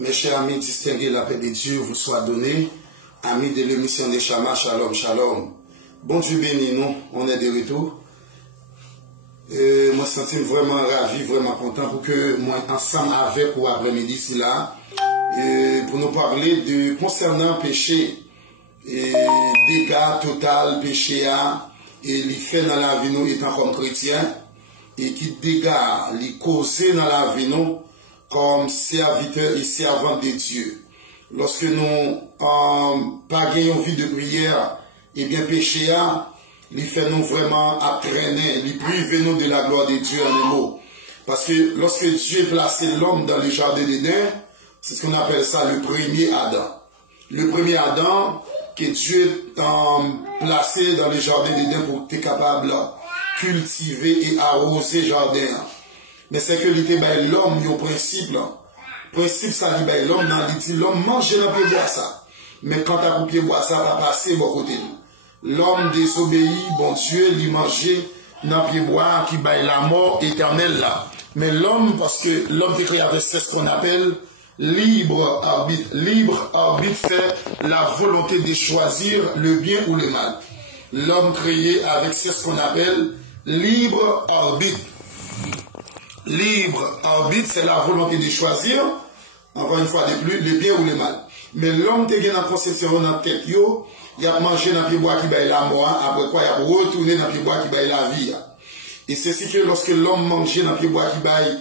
Mes chers amis distingués, la paix de Dieu vous soit donnée. Amis de l'émission des Chamas, shalom, shalom. Bon Dieu béni nous, on est de retour. Moi, je me sens vraiment ravi, vraiment content pour que moi, ensemble avec ou après-midi, là, pour nous parler de concernant péché, et dégâts total, péché, et les faits dans la vie nous étant comme chrétiens, et qui dégâts, les causer dans la vie nous, comme serviteurs et servantes de Dieu. Lorsque nous pas gagnons vie de prière, et bien péché, il fait nous vraiment traîner, il prive nous de la gloire de Dieu en un mot. Parce que lorsque Dieu a placé l'homme dans le jardin d'Éden, c'est ce qu'on appelle ça le premier Adam. Le premier Adam que Dieu a placé dans le jardin d'Éden pour être capable de cultiver et arroser le jardin. Mais c'est que l'homme, il y a un principe. Le principe, ça dit l'homme, il dit l'homme mange dans le pied bois ça. Mais quand tu as coupé bois ça, va passer bon côté. L'homme désobéit, bon Dieu, lui manger dans le pied bois qui baille la mort éternelle là. Mais l'homme, parce que l'homme qui crée avec c'est ce qu'on appelle libre arbitre. Libre arbitre, c'est la volonté de choisir le bien ou le mal. L'homme créé avec c'est ce qu'on appelle libre arbitre. Libre arbitre, c'est la volonté de choisir, encore une fois de plus, le bien ou le mal. Mais l'homme qui a une conception dans la tête, il a mangé dans le pied bois qui baille la mort, après quoi il a retourné dans le pied bois qui baille la vie. Et c'est ce que lorsque l'homme mangeait dans le pied bois qui baille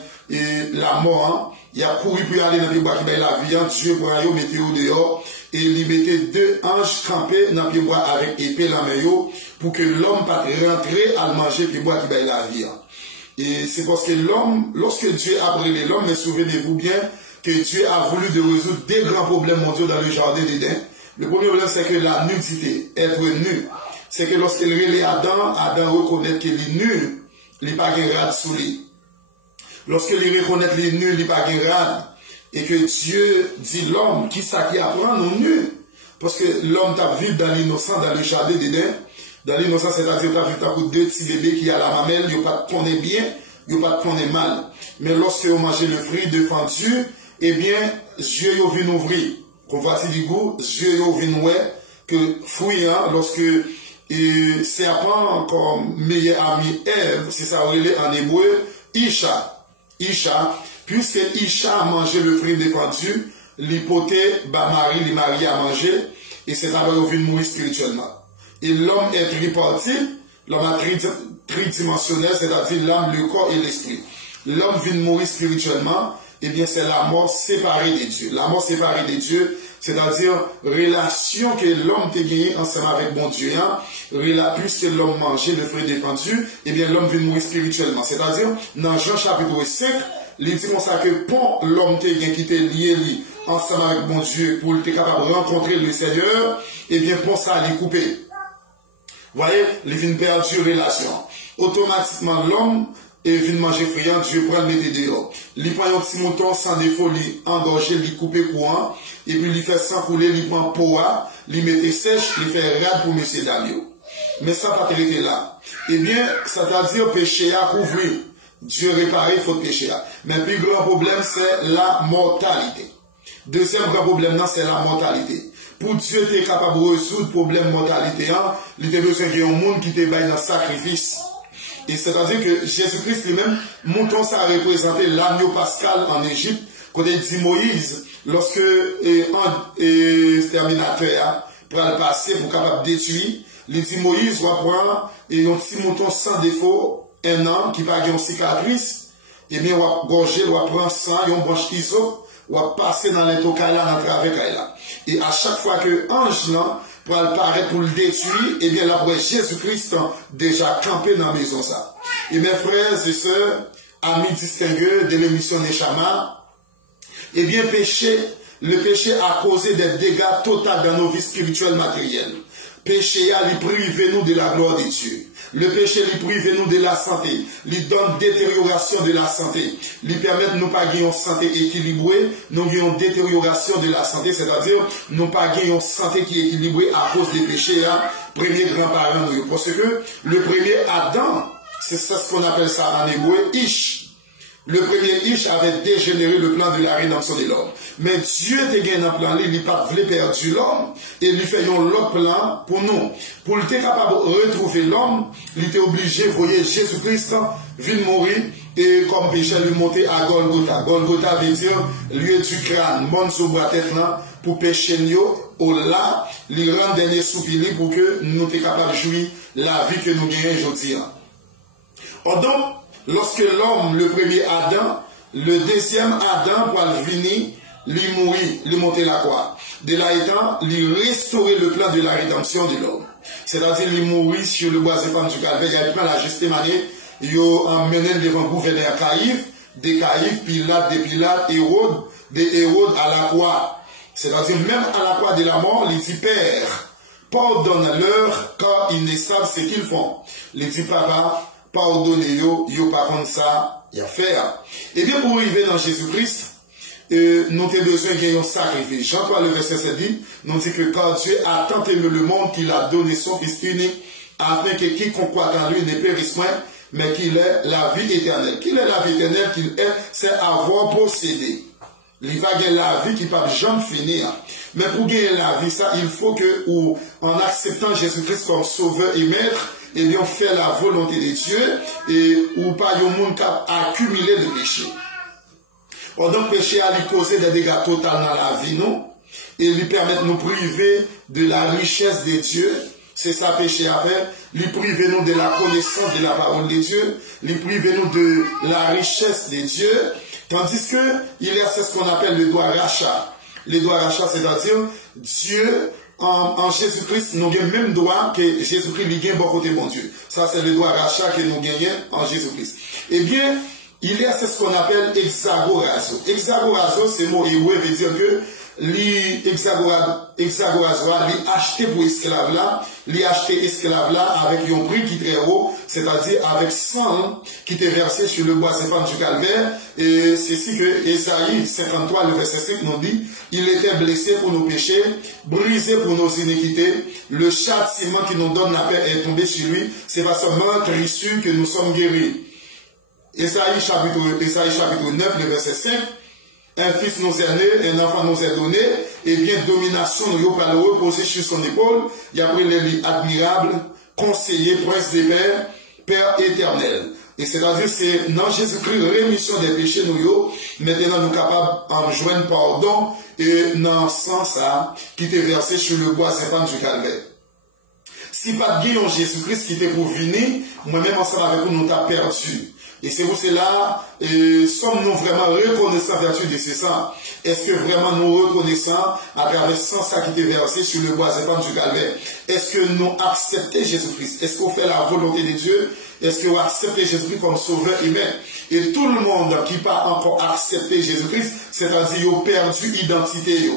la mort, il a couru pour aller dans le pied bois qui baille la vie, Dieu prend yo, mettez au dehors, et il mettait deux anges campés dans le pied bois avec épée dans la main pour que l'homme pas rentrer à manger le pied bois qui baille la vie. Et c'est parce que l'homme, lorsque Dieu a brûlé l'homme, mais souvenez-vous bien que Dieu a voulu de résoudre des grands problèmes mondiaux dans le jardin d'Éden. Le premier problème, c'est que la nudité, être nu, c'est que lorsqu'il relève Adam, Adam reconnaît qu'il est nu, il n'est pas grade sous lui. Lorsqu'il reconnaît qu'il est nu, il n'est pas grade, et que Dieu dit l'homme, qui ça qui apprend, nous nu. Parce que l'homme t'a vécu dans l'innocent, dans le jardin d'Éden. Dans l'innocence, c'est-à-dire que tu as vu deux petits bébés qui a la mamelle, ils n'ont pas de connaître bien, ils n'ont pas de connaître mal. Mais lorsque vous mangez le fruit devant Dieu, eh bien, Dieu vient ouvrir. Qu'on voit du goût, Dieu vient ouais, que fruit, lorsque serpent comme meilleur ami Ève, c'est ça en hébreu, Isha. Isha, puisque Isha a mangé le fruit devant Dieu, l'hypothèse, Marie, les maris a mangé, et c'est d'abord vient mourir spirituellement. Et l'homme est tripartite, l'homme est tridimensionnel, c'est-à-dire l'âme, le corps et l'esprit. L'homme vient de mourir spirituellement, et bien c'est la mort séparée de Dieu. La mort séparée de Dieu, c'est-à-dire relation que l'homme a gagnée ensemble avec bon Dieu, puisque l'homme mangeait le fruit défendu, et bien l'homme vient de mourir spirituellement. C'est-à-dire, dans Jean chapitre 5, il dit comme ça que pour l'homme qui était lié ensemble avec bon Dieu, pour être capable de rencontrer le Seigneur, et bien pour ça, il est coupé. Vous voyez, il vient perdre relation. Automatiquement, l'homme vient manger friand, Dieu prend le mettre dehors. Il prend un petit mouton sans défaut, il engorge, il coupe courant, et puis il fait sans couler, il prend poa, il met sèche, il fait rade pour monsieur Damio. Mais ça pas traiter là. Eh bien, ça veut dire péché à couvrir. Dieu réparer, il faut péché à. Mais le plus grand problème, c'est la mortalité. Deuxième grand problème, c'est la mortalité. Pour Dieu être capable de résoudre le problème de mortalité, il a besoin qu'il y ait un monde qui te baille dans le sacrifice. Et c'est-à-dire que Jésus-Christ lui-même, mouton ça a représenté l'agneau pascal en Égypte, quand il dit Moïse, lorsque l'exterminateur pour le passer pour capable de détruire, il dit Moïse va prendre un petit mouton sans défaut, un an, qui va avoir une cicatrice, et bien, on va gorger, on va prendre sang, on branche iso, on va passer dans l'intocala, dans le travers là. Et à chaque fois que l'ange là, pour apparaître pour le détruire, et bien là, Jésus-Christ déjà campé dans la maison ça. Et mes frères et sœurs, amis distingués de l'émission des Chamas, eh bien, le péché a causé des dégâts totaux dans nos vies spirituelles matérielles. Péché a privé nous de la gloire de Dieu. Le péché lui prive nous de la santé, lui donne détérioration de la santé, lui permet de nous pas gagner une santé équilibrée, nous gagnons détérioration de la santé, c'est-à-dire nous pas gagner une santé qui est équilibrée à cause des péchés, premier grand-parent nous. Parce que le premier Adam, c'est ça ce qu'on appelle ça en hébreu, Ish. le premier Ish avait dégénéré le plan de la rédemption de l'homme. Mais Dieu te gagné un plan, il n'a pas voulu perdre l'homme, et lui fait l'autre plan pour nous. Pour le capable de retrouver l'homme, il était obligé de voyer Jésus-Christ, venir mourir, et comme péché, lui monter à Golgotha. Golgotha veut dire lieu du crâne, monde sous la tête là, pour pécher nous, au là, lui rendre dernier soupir pour que nous soyons capables de jouir la vie que nous gagnons aujourd'hui. Donc, lorsque l'homme, le premier Adam, le deuxième Adam, pour venir, lui mourir, lui monter la croix. De là étant, lui restaurer le plan de la rédemption de l'homme. C'est-à-dire, lui mourir sur le bois de femme du calvaire. Il y a plein la juste manière, il a emmené devant le gouverneur Caïphe, des Caïphes, Pilate, des Pilates, Hérode, des Hérode à la croix. C'est-à-dire, même à la croix de la mort, il dit, Père, pardonne-leur, car ils ne savent ce qu'ils font. Il dit, Papa, pardonnez-yo, yo par contre ça, y a faire. Et bien, pour arriver dans Jésus-Christ, nous avons besoin d'un sacrifice. Jean 3, le verset 7 dit, nous dit que quand Dieu a tant aimé le monde qu'il a donné son Fils unique, afin que quiconque croit en lui ne périsse point, mais qu'il ait la vie éternelle. Qu'il ait la vie éternelle, qu'il ait, c'est avoir possédé. Il va gagner la vie qui ne peut jamais finir. Mais pour gagner la vie, ça, il faut que, en acceptant Jésus-Christ comme sauveur et maître, et bien, faire la volonté de Dieu, et ou pas un monde qui a accumulé de péché. Donc, le péché a lui causé des dégâts totaux dans la vie, non? Et lui permettre de nous priver de la richesse de Dieu. C'est ça, péché à faire. Lui priver nous de la connaissance de la parole de Dieu. Lui priver nous de la richesse de Dieu. Tandis que, il y a ce qu'on appelle le droit rachat. Le droit rachat, c'est-à-dire, Dieu, en Jésus-Christ, nous avons le même droit que Jésus-Christ lui gagne bon côté bon Dieu. Ça, c'est le droit rachat que nous gagnons en Jésus-Christ. Eh bien, il y a ce qu'on appelle exagorazo. Exagorazo, c'est le mot hébreu, veut dire que l'exagorazo, lui acheter pour esclave là, lui acheter esclave là avec un prix qui est très haut, c'est-à-dire avec sang qui était versé sur le bois séphane du calvaire. Et c'est ici que Ésaïe 53, le verset 5 nous dit, il était blessé pour nos péchés, brisé pour nos iniquités, le châtiment qui nous donne la paix est tombé sur lui, c'est par son meurtre issu que nous sommes guéris. Ésaïe chapitre 9, le verset 5, un fils nous est né, un enfant nous est donné, et bien domination nous par le reposer sur son épaule, il y a pris les lits admirables, conseiller, prince des pères, Père éternel. Et c'est-à-dire, c'est dans Jésus-Christ, rémission des péchés nous, maintenant nous capables en joindre pardon, et dans le sens qui était versé sur le bois séphane du calvaire. Si pas de guillon Jésus-Christ qui était pour venir, moi-même ensemble avec vous, nous t'a perdu. Et c'est pour cela, sommes-nous vraiment reconnaissants vertu de ce sang? Est-ce que vraiment nous reconnaissons à travers le sang qui était versé sur le bois séphane du calvaire? Est-ce que nous acceptons Jésus-Christ? Est-ce qu'on fait la volonté de Dieu? Est-ce qu'on accepte Jésus-Christ comme sauveur humain? Et tout le monde qui n'a pas encore accepté Jésus-Christ, c'est-à-dire qu'il a perdu l'identité.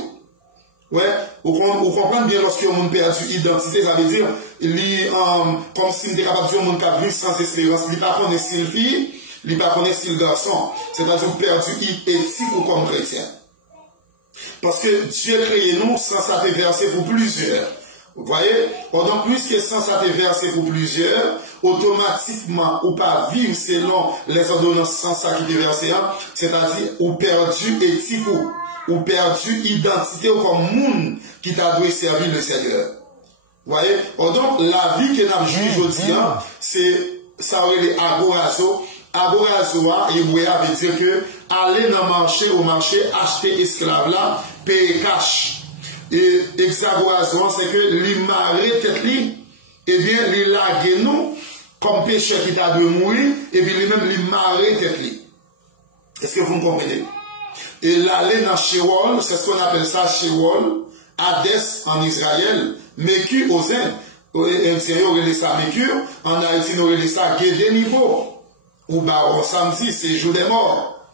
Ouais, vous comprenez bien lorsque on a perdu l'identité, ça veut dire, comme s'il était capable de dire, on a vivre sans espérance, il n'a pas connu s'il fille, il n'a pas connu s'il garçon, c'est-à-dire perdu éthique ou comme chrétien. Parce que Dieu crée nous sans ça versé pour plusieurs. Vous voyez? Donc, puisque sans ça versé pour plusieurs, automatiquement, ou pas vivre selon les ordonnances sans ça qui est versé, c'est-à-dire, ou perdu éthique ou perdu identité comme monde qui t'a dû servir le Seigneur. Vous voyez? Donc, la vie que nous avons aujourd'hui, c'est, ça aurait les agorazo. Agorazo, hébreu veut dire que, aller dans au marché, acheter esclave là, payer cash. Et exagorazo, c'est que l'immaré tête li, et bien, l'ilagé nous, comme pécheur qui t'a dû mourir, et bien, lui-même, l'immaré tête li. Est-ce que vous me comprenez? Et l'aller dans Sheol, c'est ce qu'on appelle ça Sheol, Hadès en Israël, Mécu aux Indes. En Syrie, on relève ça Mécu, en Haïti, on relève ça Guédé-Niveau, ou Baron Samedi, c'est jour des morts.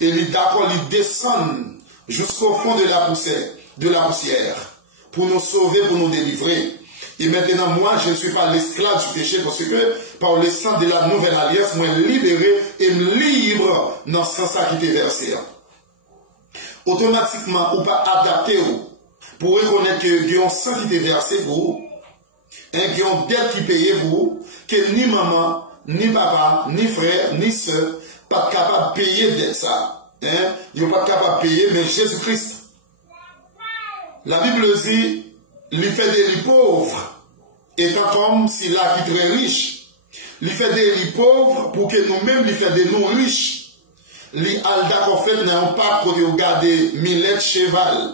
Et les d'accord, ils descendent jusqu'au fond de la poussière, pour nous sauver, pour nous délivrer. Et maintenant, moi, je ne suis pas l'esclave du péché, parce que par le sang de la nouvelle alliance, moi, libéré et libre dans ce sens qui était versé. Automatiquement, ou pas adapté pour reconnaître que il y a un sang qui est versé pour vous, il y a une dette qui paye pour vous, que ni maman, ni papa, ni frère, ni soeur, pas capable de payer de ça. Ils sont pas capable de payer, mais Jésus-Christ. La Bible dit, il fait des pauvres, étant comme s'il a qui très riche. Il fait des pauvres pour que nous-mêmes, il fait des nous riches. Il a d'accord fait, n'a pas pour regarder millet cheval.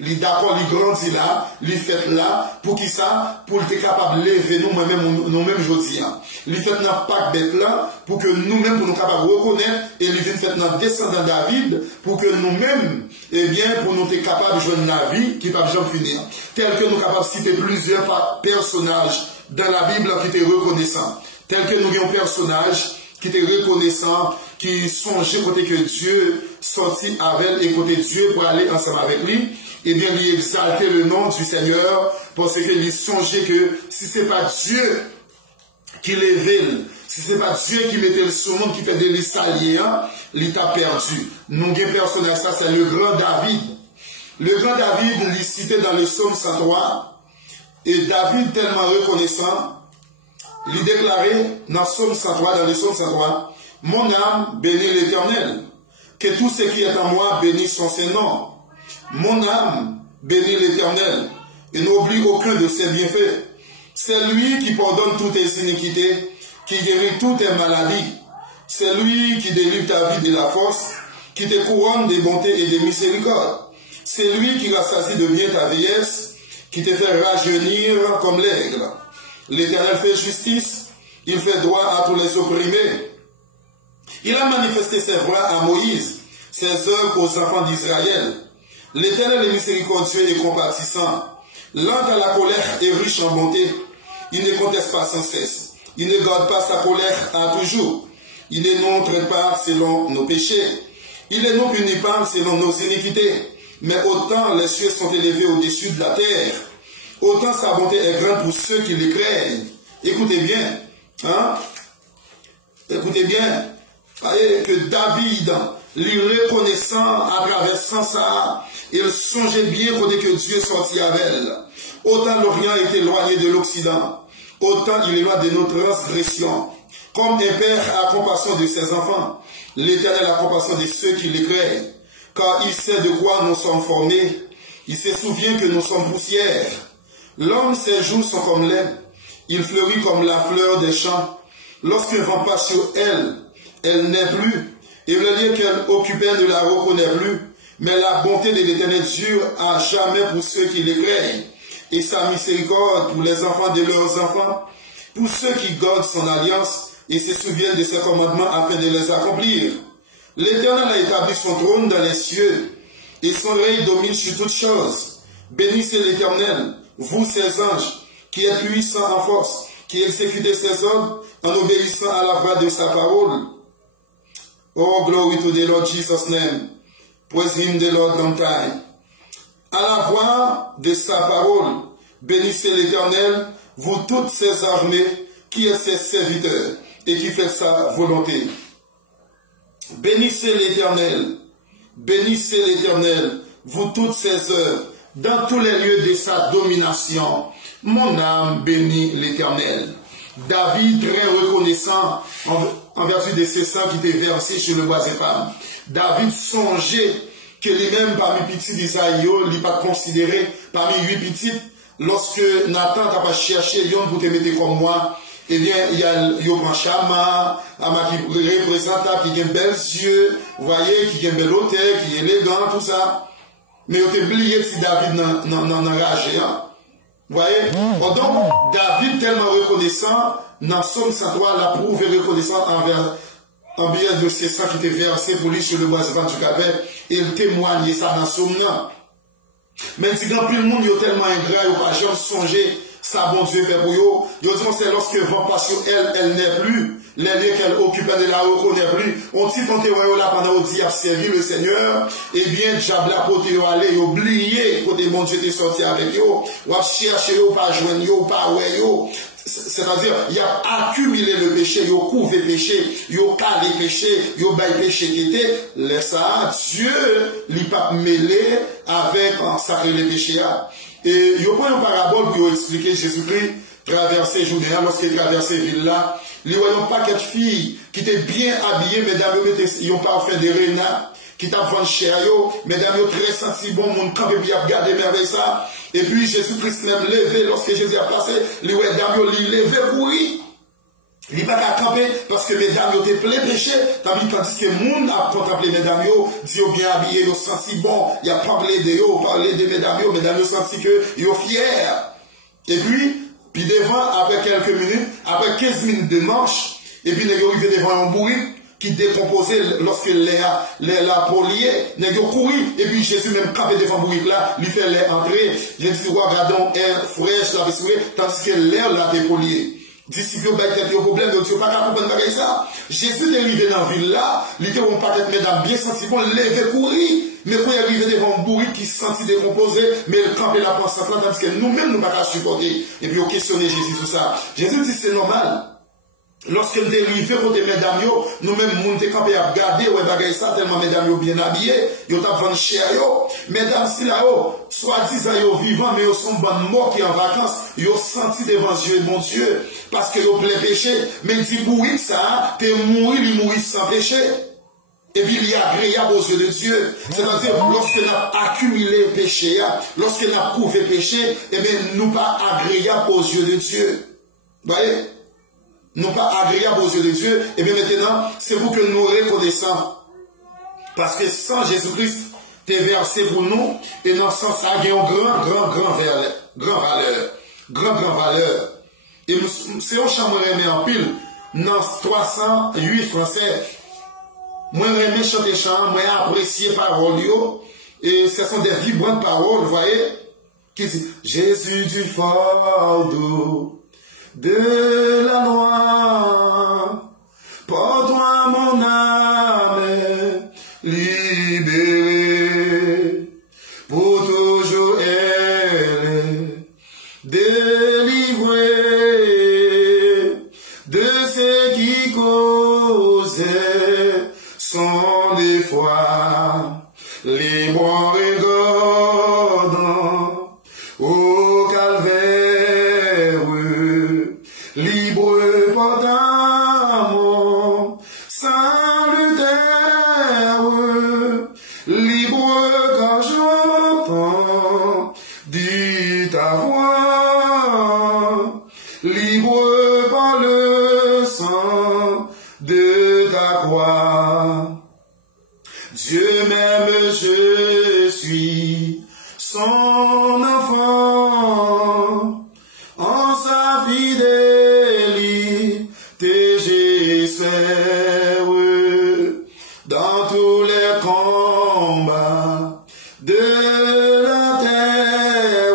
Il d'accord, il grandit là, il fait là, pour qui ça? Pour être capable de lever nous-mêmes aujourd'hui. Il fait n'a pas bête là, pour que nous-mêmes, pour nous capables de reconnaître, et il fait notre descendant David, pour que nous-mêmes, eh bien, pour nous être capables de jouer la vie, qui ne va jamais finir. Tel que nous sommes capables de citer plusieurs personnages dans la Bible qui étaient reconnaissants. Tel que nous avons un personnage qui était reconnaissant, qui songeait côté que Dieu sortit avec et côté Dieu pour aller ensemble avec lui, eh bien, il exaltait le nom du Seigneur parce qu'il songeait que si ce n'est pas Dieu qui l'éveille, si ce n'est pas Dieu qui mettait le monde, qui fait des listes alliés, il t'a perdu. Nous avons un personnage, ça c'est le grand David. Le grand David, il est cité dans le psaume 103, et David tellement reconnaissant, il déclarait dans le psaume 103, dans le psaume 103, mon âme bénit l'Éternel, que tout ce qui est en moi bénisse son Saint-Nom. Mon âme bénit l'Éternel et n'oublie aucun de ses bienfaits. C'est lui qui pardonne toutes tes iniquités, qui guérit toutes tes maladies. C'est lui qui délivre ta vie de la force, qui te couronne de bonté et de miséricorde. C'est lui qui rassasie de bien ta vieillesse, qui te fait rajeunir comme l'aigle. L'Éternel fait justice, il fait droit à tous les opprimés. Il a manifesté ses voies à Moïse, ses œuvres aux enfants d'Israël. L'Éternel est miséricordieux et compatissant, lent à la colère et riche en bonté. Il ne conteste pas sans cesse. Il ne garde pas sa colère à toujours. Il ne nous traite pas selon nos péchés. Il ne nous punit pas selon nos iniquités. Mais autant les cieux sont élevés au-dessus de la terre, autant sa bonté est grande pour ceux qui les craignent. Écoutez bien. Écoutez bien. Voyez que David, lui reconnaissant à travers ça, il songeait bien côté que Dieu sortit avec elle. Autant l'Orient est éloigné de l'Occident, autant il est loin de nos transgressions. Comme un père a compassion de ses enfants, l'Éternel a compassion de ceux qui les craignent, car il sait de quoi nous sommes formés. Il se souvient que nous sommes poussière. L'homme, ses jours sont comme l'herbe, il fleurit comme la fleur des champs. Lorsqu'un vent passe sur elle, elle n'est plus, et le lieu qu'elle occupait ne la reconnaît plus, mais la bonté de l'Éternel dure à jamais pour ceux qui les craignent, et sa miséricorde pour les enfants de leurs enfants, pour ceux qui gardent son alliance et se souviennent de ses commandements afin de les accomplir. L'Éternel a établi son trône dans les cieux, et son règne domine sur toutes choses. Bénissez l'Éternel, vous ses anges, qui êtes puissants en force, qui exécutez ses ordres en obéissant à la voix de sa parole. Oh, glory to the Lord Jesus' name. Praise him, the Lord, long time. À la voix de sa parole, bénissez l'Éternel, vous toutes ses armées, qui êtes ses serviteurs, et qui faites sa volonté. Bénissez l'Éternel, vous toutes ses œuvres, dans tous les lieux de sa domination. Mon âme bénit l'Éternel. David, très reconnaissant en vertu de ces sangs qui étaient versés sur le bois des femmes. David songeait que lui-même, parmi les petits d'Isaïe, il n'est pas considéré parmi 8 petites. Lorsque Nathan n'a pas cherché yon pour te mettre comme moi, eh bien, il y a un Chama, qui représente, qui a un bel yeux, vous voyez, qui a un bel hôtel, qui est élégant, tout ça. Mais il a oublié si David n'a enragé. Vous voyez? Donc, David, tellement reconnaissant, dans Psaume 103, la prouve et reconnaissant en bien de ces sangs qui étaient versés pour lui sur le bois du Calvaire, et il témoignait ça dans Psaume 9. Mais si quand plus le monde est tellement ingrat, il n'a pas jamais songé, ça bon Dieu fait pour eux. Ils disent c'est lorsque vent passe sur elle, elle n'est plus. Les lieux qu'elle occupe, elle ne la reconnaît plus. On dit qu'on te là pendant qu'on dit a servi le Seigneur, eh bien, diable a porté aller, oublié, côté mon Dieu est sorti avec eux, ou a cherché, ou pas joindre, ou pas ouais, c'est-à-dire, il a accumulé le péché, il a couvert le péché, il a calé le péché, il a baillé le péché qui était, laisse ça, Dieu, il pas mêlé avec un sacré le péché. Et il y a pas une parabole pour expliquer Jésus-Christ, traversé journée, lorsqu'il traversait ville là, il voyait un paquet de filles qui étaient bien habillées, mesdames, ils ont pas fait des rénats, qui t'a vendu cher, mesdames, très senti bon, mon camp, et puis a regardé merveille ça. Et puis Jésus-Christ même levé, lorsque Jésus a passé, les mesdames, il levé pour lui. Il n'est pas qu'à camper parce que mesdames, ils étaient plein péché. Tandis que le monde a contemplé mesdames, dit bien habillé, ils ont senti bon, il a parlé de eux, parlé de mesdames, ils ont senti que ils sont fiers. Et puis devant, après quelques minutes, après 15 minutes de marche, et puis ils sont arrivés devant un bourrique qui décomposait lorsque l'air polié, ils ont couru, et puis Jésus même campé devant le bourrique là, lui fait l'air entrer. J'ai dit, regardons air fraîche, tandis que l'air l'a dépolié. Disciples ont peut-être un problème, donc ils ne sont pas capables de faire ça. Jésus est arrivé dans la ville là, il était peut-être mesdames bien senti bon, lever courir, mais quand il est arrivé devant un bourrique qui se sentit décomposé, mais il campait la pensée là, tandis que nous-mêmes nous ne pouvons pas supporter. Et puis on questionné Jésus sur ça. Jésus dit c'est normal. Lorsque nous sommes arrivés côté mesdames, nous-mêmes, nous sommes campés à regarder, ouais, bagaille ça, tellement mesdames, bien habillées, ils ont vendu cher, mesdames, si là, soi-disant, ils vivants, mais ils sont bonnes morts qui en vacances, ils ont senti devant Dieu, mon Dieu, parce qu'ils ont plein péché, mais dit, bourrique, ça, t'es mourir, il mourit sans péché. Et puis il est agréable aux yeux de Dieu. C'est-à-dire, lorsque nous avons accumulé le péché, lorsque nous avons couvert le péché, eh bien, nous pas agréables aux yeux de Dieu. Vous voyez? Non pas agréable aux yeux de Dieu, et bien maintenant, c'est vous que nous reconnaissons. Parce que sans Jésus-Christ, t'es versé pour nous, et dans ce sens, ça a une grand valeur. Et c'est un chambre remet en pile, dans 308 français, moi remets chanter chant, moi apprécier parole, et ce sont des vibrantes paroles, vous voyez, qui disent, Jésus du fardeau de la loi, porte-toi mon âme libérée, pour toujours elle délivrée de ce qui causait son effroi, libre regardant au calvaire, libre portant mon salutaire, libre quand j'entends dit ta voix, libre par le sang de ta croix. Dieu m'aime, je suis son enfant, en sa fidélité j'espère, dans tous les combats de la terre,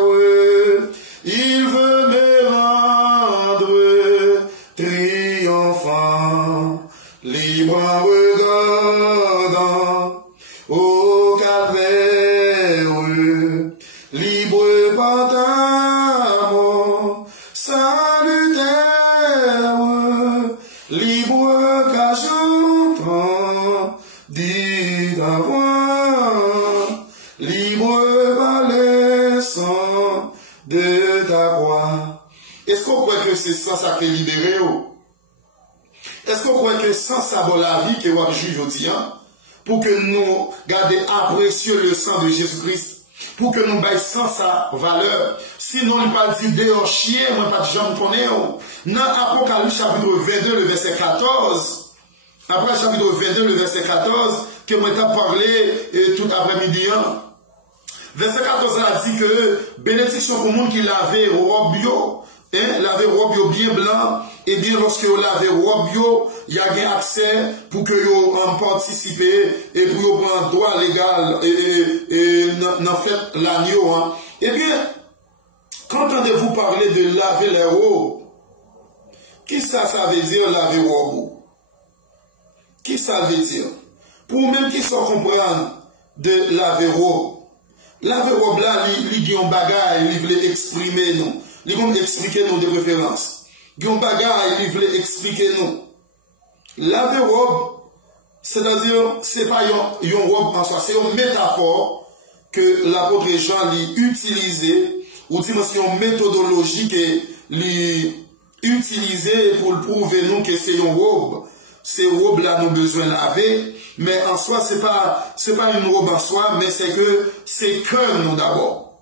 il veut me rendre triomphant, libre en regardant au calvaire, libre portant mon salutaire, libre car j'entends dit ta voix, libre par le sang de ta croix. Est-ce qu'on croit que c'est sans ça qui est libéré? Est-ce qu'on croit que sans ça, la vie que vous juge aujourd'hui, pour que nous gardions précieux le sang de Jésus-Christ, pour que nous baillons sans sa valeur, sinon il parle dit dehors chien, moi pas de gens connaît. Dans Apocalypse chapitre 22, le verset 14, après chapitre 22, le verset 14, que moi t'ai parlé tout après-midi, verset 14 a dit que bénédiction pour le monde qui lavait robe bio, laver robe bien blanc, et bien lorsque vous lavez robe il y a un accès pour que vous en participez et pour vous prendre droit légal et n'en fait l'agneau. Eh bien, quand entendez-vous parler de laver les robes, qui ça veut dire laver robe? Qui ça veut dire? Pour même qui sont comprendre de laver robe. Laver robe là, il y a un bagage, il veut exprimer nous. Il vont expliquer nous des références. Guillaume Bagaille, il voulait expliquer nous. Laver robe, c'est-à-dire, c'est pas une robe en soi, c'est une métaphore que l'apôtre Jean l'a utilisée ou dimension méthodologique et l'utiliser pour le prouver nous que c'est une robe. Ces robes là nous besoin laver, mais en soi c'est pas une robe en soi, mais c'est que c'est cœur nous d'abord.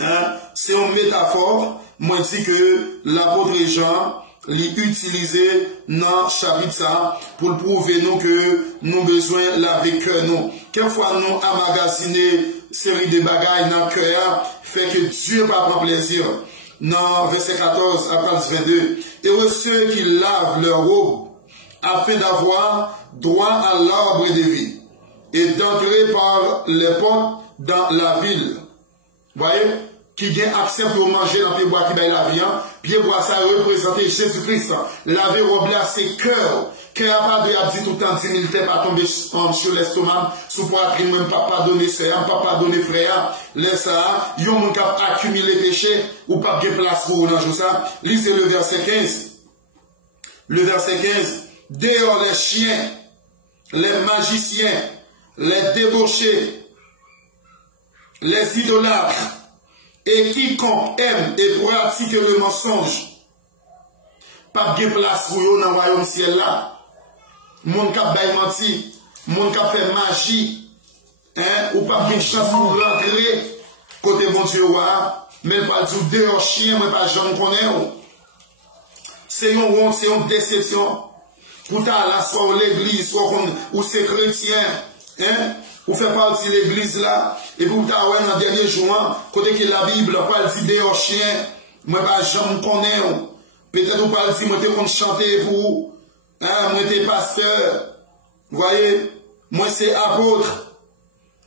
Hein? C'est une métaphore. Moi dis que l'apôtre Jean l'utiliser dans chapitre ça pour prouver nous que nous besoin laver cœur nous. Quelquefois nous emmagasiner série de bagailles dans le cœur fait que Dieu va prendre plaisir. Dans verset 14 à 22, heureux ceux qui lavent leur robe afin d'avoir droit à l'arbre de vie et d'entrer par les portes dans la ville. Voyez? Qui vient accès pour manger dans pied bois qui baille la vie. Pied bois ça représente Jésus-Christ. Laver robe là c'est cœur. Cœur pas de dit tout le temps 10 000 têtes pas tomber sur l'estomac, sous poitrine même pas donner sœur, pas donner frère. Laisse ça, yon moun k'ap accumuler péché ou pas de place pour dans jour ça. Lisez le verset 15. Le verset 15. Dehors les chiens, les magiciens, les débauchés, les idolâtres, et quiconque aime et pratique le mensonge, pas de place pour eux dans le royaume ciel là. Moun k'ap bay menti, moun k'ap fait magie, hein, ou pas de chance pour rentrer côté bon Dieu, mais pas du dehors chien, mais pas j'en connais. C'est une honte, c'est une déception. Pour ta là, soit l'église, soit ou c'est chrétien, hein, ou fait partie de l'église là, et pour ta ouais dans le dernier jour, côté que la Bible pas dit dehors chien, moi pas j'en connais. Peut-être ou pas dit moi t'es qu'on chanter pour, hein, moi t'es pasteur, voyez, moi c'est apôtre.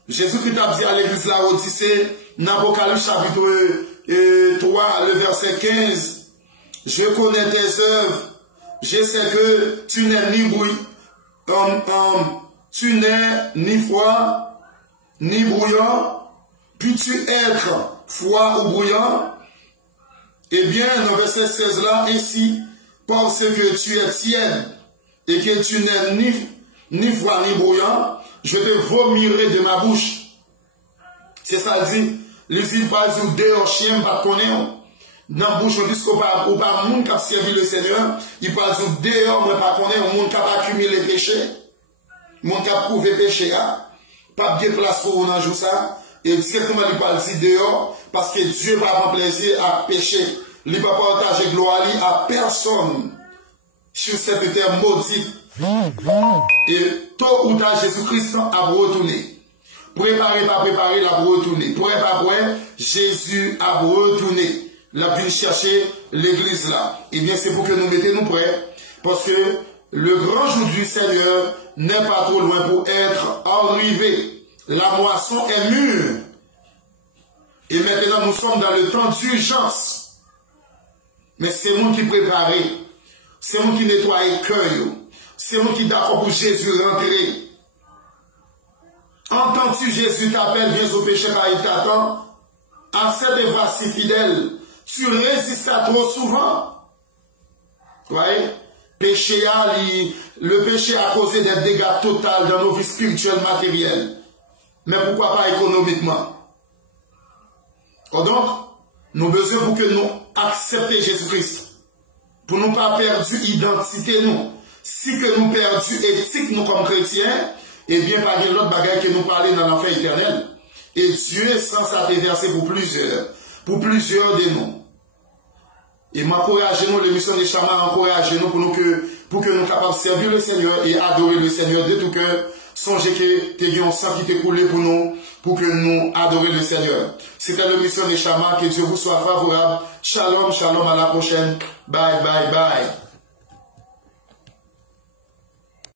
Jésus-Christ a dit à l'église là, Odyssée, dans Apocalypse chapitre 3, le verset 15, je connais tes œuvres. Je sais que tu n'es ni tu n'es ni froid, ni brouillant. Puis-tu être froid ou brouillant? Eh bien, dans verset 16 là, ainsi, parce que tu es tiède et que tu n'es ni froid ni brouillant, je te vomirai de ma bouche. C'est ça le dit. Les îles pas du dehors chien, pas connaître. Dans la bouche, puisqu'on pas moun qui a servi le Seigneur, il parle du dehors, mais pas connaître, moun qui a accumulé les péchés, moun qui a prouvé péché, pas de place pour dans jour ça, et directement il parle du dehors, parce que Dieu va prendre plaisir à pécher, il va partager gloire à personne sur cette terre maudite. Et tôt ou tard, Jésus-Christ a retourné. Préparez, pas préparer, il a retourné. Préparez, Jésus a retourné. La venu chercher l'église là. Eh bien, c'est pour que nous mettions nous prêts. Parce que le grand jour du Seigneur n'est pas trop loin pour être arrivé. La moisson est mûre. Et maintenant, nous sommes dans le temps d'urgence. Mais c'est nous qui préparons. C'est nous qui nettoyons le cœur. C'est nous qui d'accord pour Jésus rentrer. Entends-tu Jésus t'appelle, viens au péché car il t'attend. En cette voie si fidèle, tu résistes à trop souvent. Vous voyez? Le péché a causé des dégâts totaux dans nos vies spirituelles, matérielles. Mais pourquoi pas économiquement? Donc, nous avons besoin pour que nous acceptions Jésus-Christ. Pour ne pas perdre l'identité, nous. Si que nous perdons éthique, nous comme chrétiens, eh bien, pas de l'autre bagaille que nous parlons dans l'enfer éternel. Et Dieu est sans ça déverser pour plusieurs de nous. Et m'encouragez-nous, l'émission des chamans, encouragez-nous pour que nous capables de servir le Seigneur et adorer le Seigneur de tout cœur. Songez que tu as un sang qui t'est coulé pour nous, pour que nous adorions le Seigneur. C'était l'émission des chamans, que Dieu vous soit favorable. Shalom, shalom, à la prochaine. Bye, bye, bye.